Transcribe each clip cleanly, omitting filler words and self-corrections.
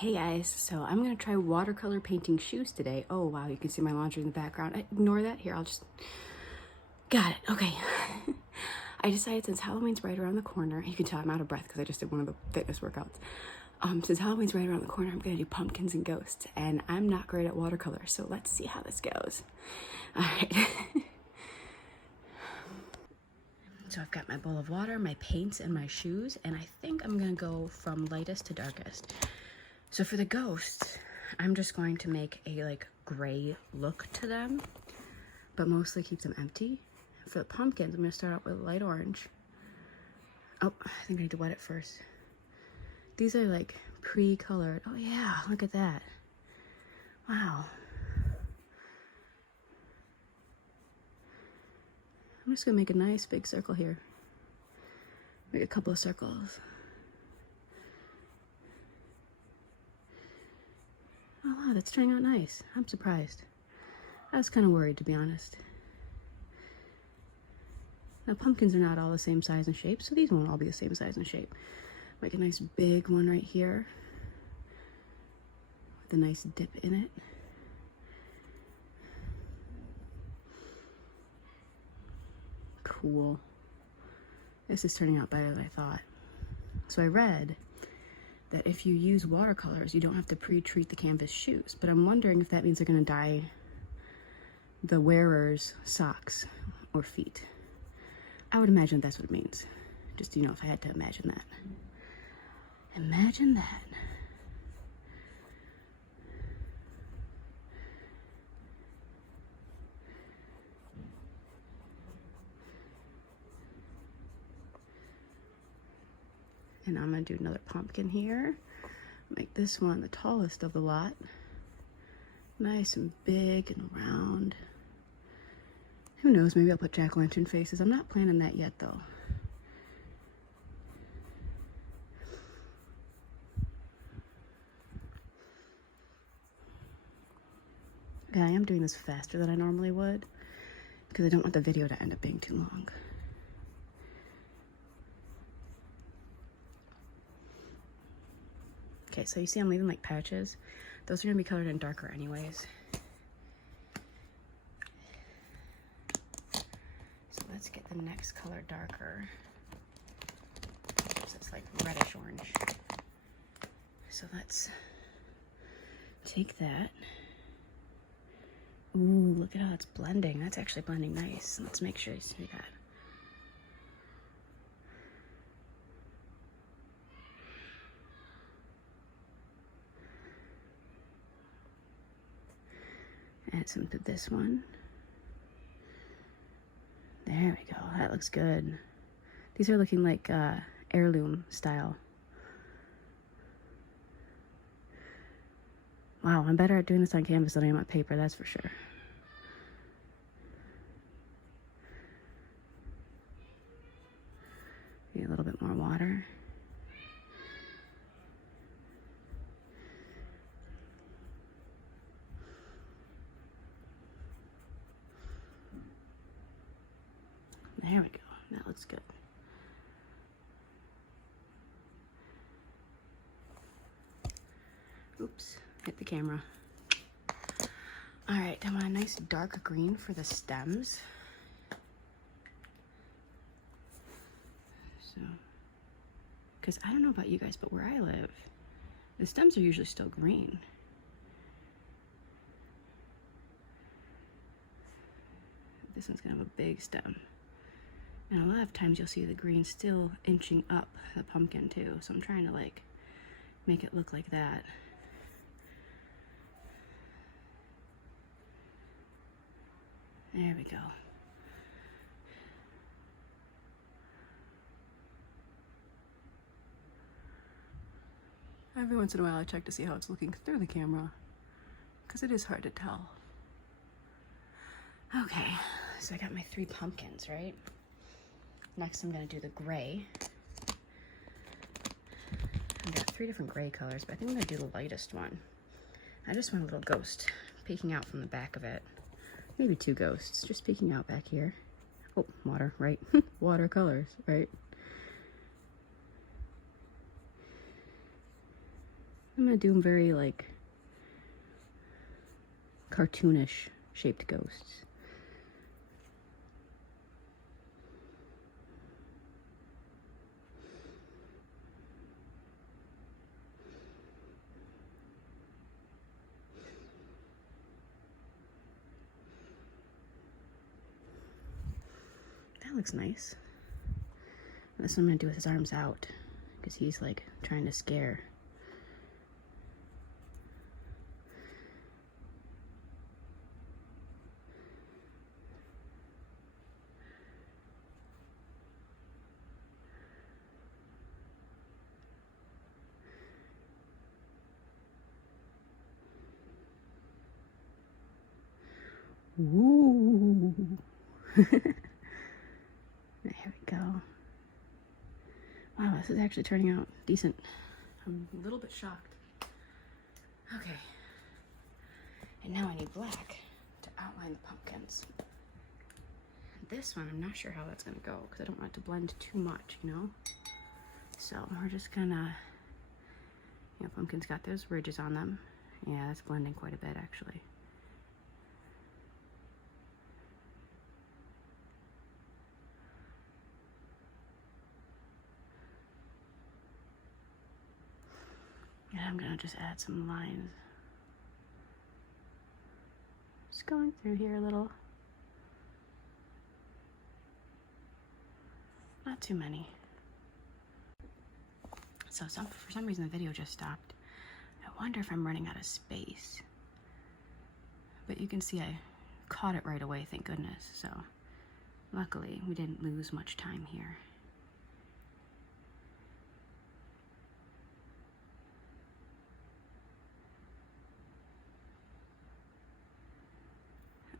Hey guys, so I'm gonna try watercolor painting shoes today. Oh wow, you can see my laundry in the background. Ignore that. Here, I'll just... Got it, okay. I decided since Halloween's right around the corner, you can tell I'm out of breath because I just did one of the fitness workouts. Since Halloween's right around the corner, I'm gonna do pumpkins and ghosts, and I'm not great at watercolor, so let's see how this goes. All right. So I've got my bowl of water, my paints, and my shoes, and I think I'm gonna go from lightest to darkest. So for the ghosts, I'm just going to make a like gray look to them, but mostly keep them empty. For the pumpkins, I'm gonna start out with light orange. Oh, I think I need to wet it first. These are like pre-colored. Oh yeah, look at that. Wow. I'm just gonna make a nice big circle here. Make a couple of circles. Oh wow, that's turning out nice. I'm surprised. I was kind of worried, to be honest. Now pumpkins are not all the same size and shape, so these won't all be the same size and shape. Make a nice big one right here with a nice dip in it. Cool. This is turning out better than I thought. So I read that if you use watercolors, you don't have to pre-treat the canvas shoes, but I'm wondering if that means they're gonna dye the wearer's socks or feet. I would imagine that's what it means. Just, you know, if I had to imagine that. Imagine that. And I'm gonna do another pumpkin here. Make this one the tallest of the lot. Nice and big and round. Who knows, maybe I'll put jack-o'-lantern faces. I'm not planning that yet though. Okay, I am doing this faster than I normally would because I don't want the video to end up being too long. Okay, so you see I'm leaving like patches. Those are gonna be colored in darker anyways. So let's get the next color darker. So it's like reddish orange. So let's take that. Ooh, look at how it's blending. That's actually blending nice. Let's make sure you see that. Add some to this one. There we go. That looks good. These are looking like heirloom style. Wow, I'm better at doing this on canvas than I am on paper, that's for sure. Need a little bit more water. There we go. That looks good. Oops, hit the camera. All right, I want a nice dark green for the stems. So, because I don't know about you guys, but where I live, the stems are usually still green. This one's gonna have a big stem. And a lot of times you'll see the green still inching up the pumpkin too. So I'm trying to like make it look like that. There we go. Every once in a while I check to see how it's looking through the camera, because it is hard to tell. Okay, so I got my 3 pumpkins, right? Next I'm gonna do the gray. I've got 3 different gray colors, but I think I'm gonna do the lightest one. I just want a little ghost peeking out from the back of it. Maybe 2 ghosts just peeking out back here. Oh, water, right? Watercolors, right? I'm gonna do them very like cartoonish shaped ghosts. That looks nice. This one I'm gonna do with his arms out because he's like trying to scare. Ooh. There we go. Wow, this is actually turning out decent. I'm a little bit shocked. Okay. And now I need black to outline the pumpkins. This one, I'm not sure how that's gonna go because I don't want it to blend too much, you know? So we're just gonna, you know, pumpkins got those ridges on them. Yeah, that's blending quite a bit actually. And I'm gonna just add some lines. Just going through here a little. Not too many. So for some reason the video just stopped. I wonder if I'm running out of space. But you can see I caught it right away, thank goodness. So luckily we didn't lose much time here.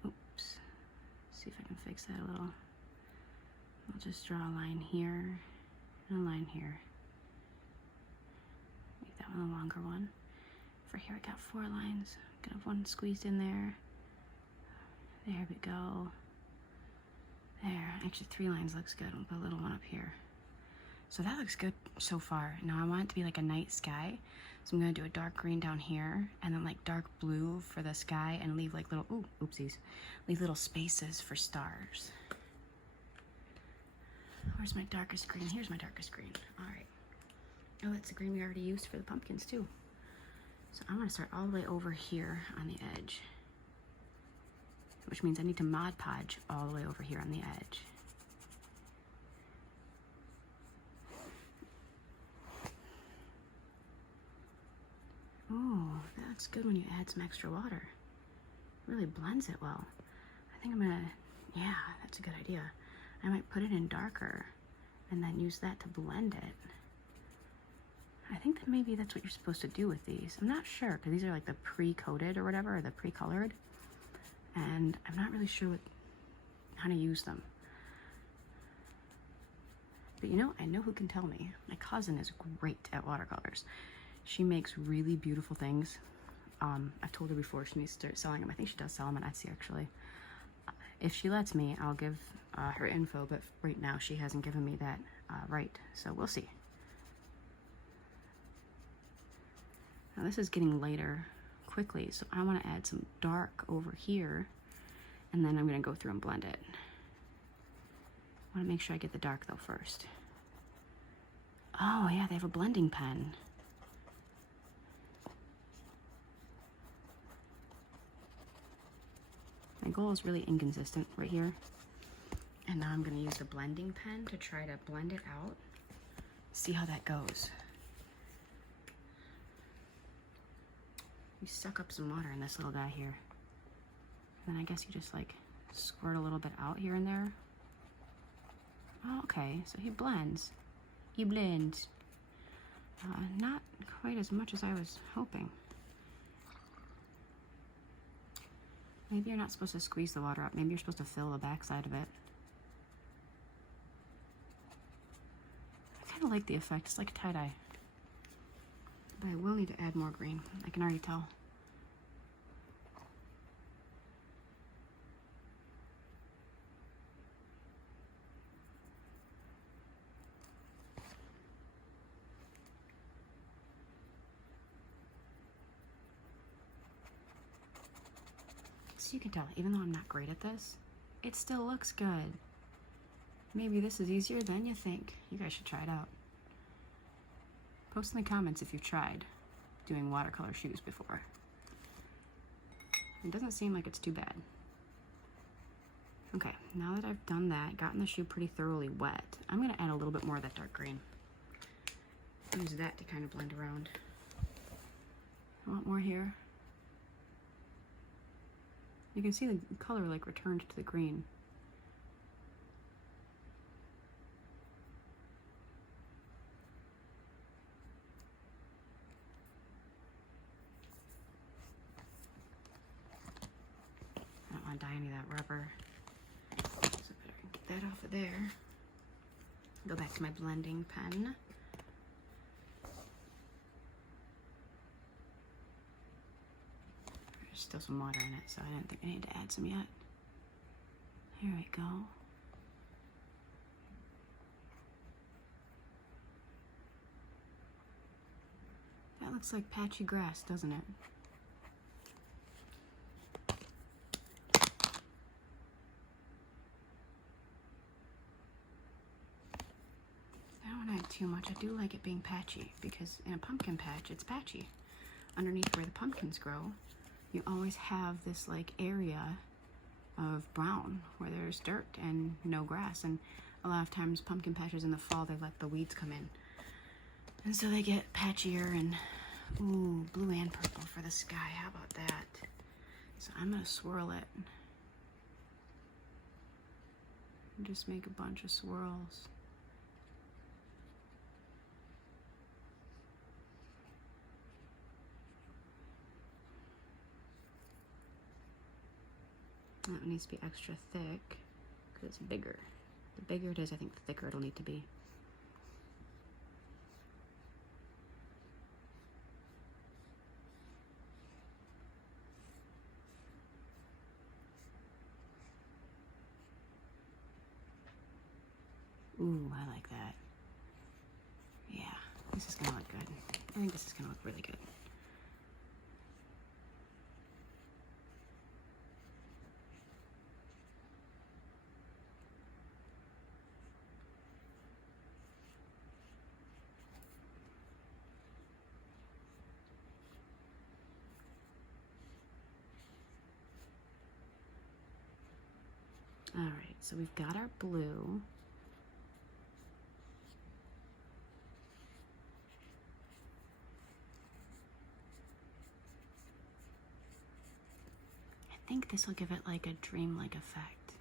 Oops. See if I can fix that a little. I'll just draw a line here and a line here. Make that one a longer one. For here I got 4 lines. Gonna have one squeezed in there. There we go. There. Actually 3 lines looks good. We'll put a little one up here. So that looks good so far. Now I want it to be like a night sky. So I'm gonna do a dark green down here and then like dark blue for the sky and leave like little, ooh, oopsies. Leave little spaces for stars. Where's my darkest green? Here's my darkest green. All right. Oh, that's the green we already used for the pumpkins too. So I'm gonna start all the way over here on the edge, which means I need to Mod Podge all the way over here on the edge. Oh, that's good when you add some extra water. It really blends it well. I think I'm gonna, yeah, that's a good idea. I might put it in darker and then use that to blend it. I think that maybe that's what you're supposed to do with these. I'm not sure, because these are like the pre-coated or whatever, or the pre-colored. And I'm not really sure how to use them. But you know, I know who can tell me. My cousin is great at watercolors. She makes really beautiful things. I've told her before she needs to start selling them. I think she does sell them on Etsy actually. If she lets me, I'll give her info, but right now she hasn't given me that right, so we'll see. Now this is getting lighter quickly, so I want to add some dark over here, and then I'm going to go through and blend it. I want to make sure I get the dark though first. Oh yeah, they have a blending pen. My goal is really inconsistent right here. And now I'm going to use the blending pen to try to blend it out. See how that goes. You suck up some water in this little guy here. Then I guess you just like squirt a little bit out here and there. Oh, okay, so he blends. He blends. Not quite as much as I was hoping. Maybe you're not supposed to squeeze the water up. Maybe you're supposed to fill the backside of it. I kind of like the effect. It's like a tie-dye. But I will need to add more green. I can already tell. Just so you can tell, even though I'm not great at this, it still looks good. Maybe this is easier than you think. You guys should try it out. Post in the comments if you've tried doing watercolor shoes before. It doesn't seem like it's too bad. Okay, now that I've done that, gotten the shoe pretty thoroughly wet, I'm gonna add a little bit more of that dark green. Use that to kind of blend around. I want more here. You can see the color like returned to the green. I don't want to dye any of that rubber. So better get that off of there. Go back to my blending pen. There's still some water in it, so I didn't think I need to add some yet. Here we go. That looks like patchy grass, doesn't it? Too much. I do like it being patchy because in a pumpkin patch it's patchy. Underneath where the pumpkins grow, you always have this like area of brown where there's dirt and no grass, and a lot of times pumpkin patches in the fall they let the weeds come in, and so they get patchier. And ooh, blue and purple for the sky. How about that? So I'm gonna swirl it and just make a bunch of swirls. That one needs to be extra thick because it's bigger. The bigger it is, I think the thicker it'll need to be. Ooh, I like that. Yeah, this is gonna look good. I think this is gonna look really good. All right, so we've got our blue. I think this will give it like a dreamlike effect.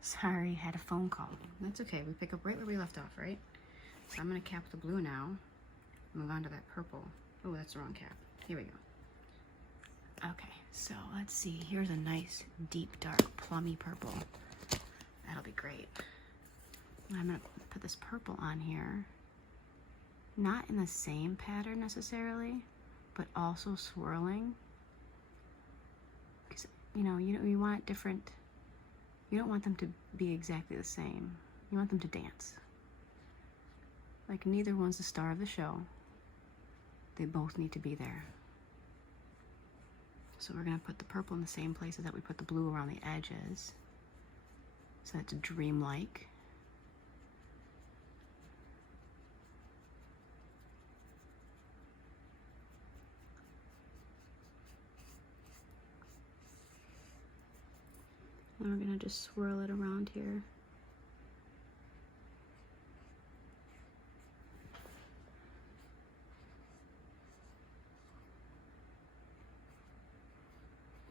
Sorry, had a phone call. That's okay, we pick up right where we left off, right? So I'm gonna cap the blue now, move on to that purple. Oh, that's the wrong cap. Here we go. Okay, so let's see. Here's a nice, deep, dark, plummy purple. That'll be great. I'm gonna put this purple on here. Not in the same pattern necessarily, but also swirling. Because, you want it different. You don't want them to be exactly the same. You want them to dance. Like neither one's the star of the show. They both need to be there. So we're gonna put the purple in the same places that we put the blue around the edges. So that's dreamlike. And we're gonna just swirl it around here.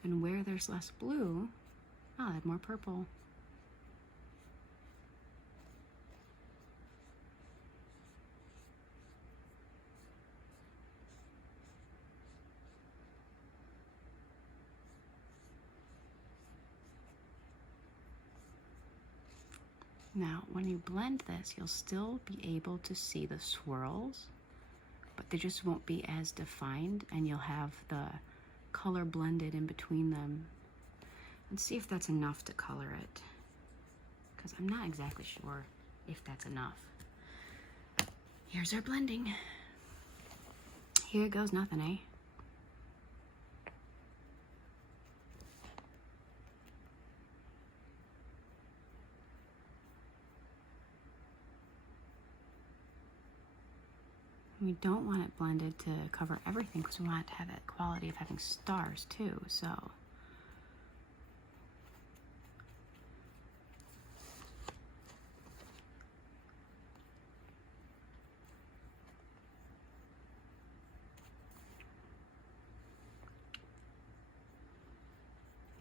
And where there's less blue, I'll add more purple. Now, when you blend this, you'll still be able to see the swirls, but they just won't be as defined, and you'll have the color blended in between them. And see if that's enough to color it. because I'm not exactly sure if that's enough. Here's our blending. Here goes nothing, eh? We don't want it blended to cover everything because we want it to have that quality of having stars too, so.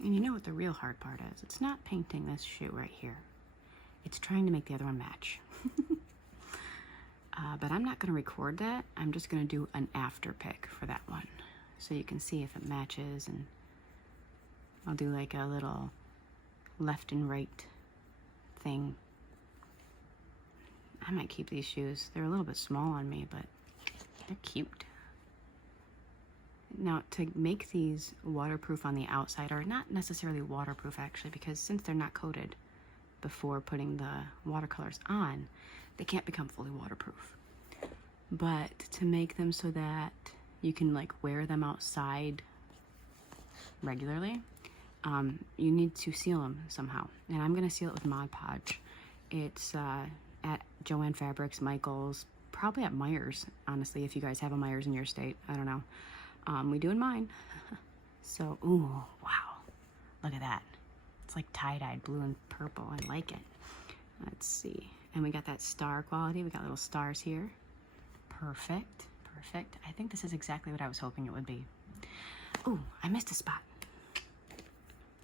And you know what the real hard part is? It's not painting this shoe right here. It's trying to make the other one match. But I'm not going to record that. I'm just going to do an after pick for that one. So you can see if it matches, and I'll do like a little left and right thing. I might keep these shoes. They're a little bit small on me, but they're cute. Now, to make these waterproof on the outside, or not necessarily waterproof actually, because since they're not coated before putting the watercolors on, they can't become fully waterproof. But to make them so that you can like wear them outside regularly, you need to seal them somehow. And I'm gonna seal it with Mod Podge. It's at Joann Fabrics, Michaels, probably at Myers, honestly, if you guys have a Myers in your state, I don't know. We do in mine. So, ooh, wow, look at that. It's like tie-dyed blue and purple. I like it. Let's see. And we got that star quality. We got little stars here. Perfect, perfect. I think this is exactly what I was hoping it would be. Ooh, I missed a spot.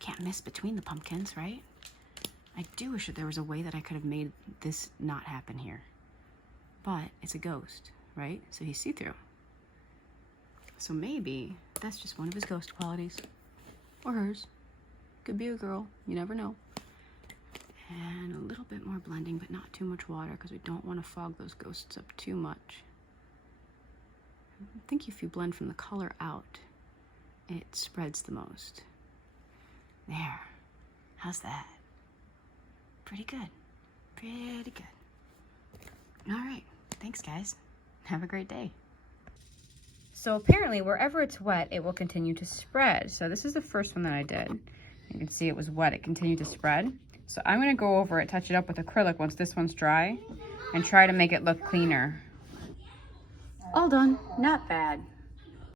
Can't miss between the pumpkins, right? I do wish that there was a way that I could have made this not happen here. But it's a ghost, right? So he's see-through. So maybe that's just one of his ghost qualities. Or hers. Could be a girl. You never know. And a little bit more blending, but not too much water, because we don't want to fog those ghosts up too much. I think if you blend from the color out, it spreads the most. There. How's that? Pretty good. Pretty good. All right. Thanks, guys. Have a great day. So apparently, wherever it's wet, it will continue to spread. So this is the first one that I did. You can see it was wet. It continued to spread. So I'm going to go over it, touch it up with acrylic once this one's dry, and try to make it look cleaner. All done. Not bad.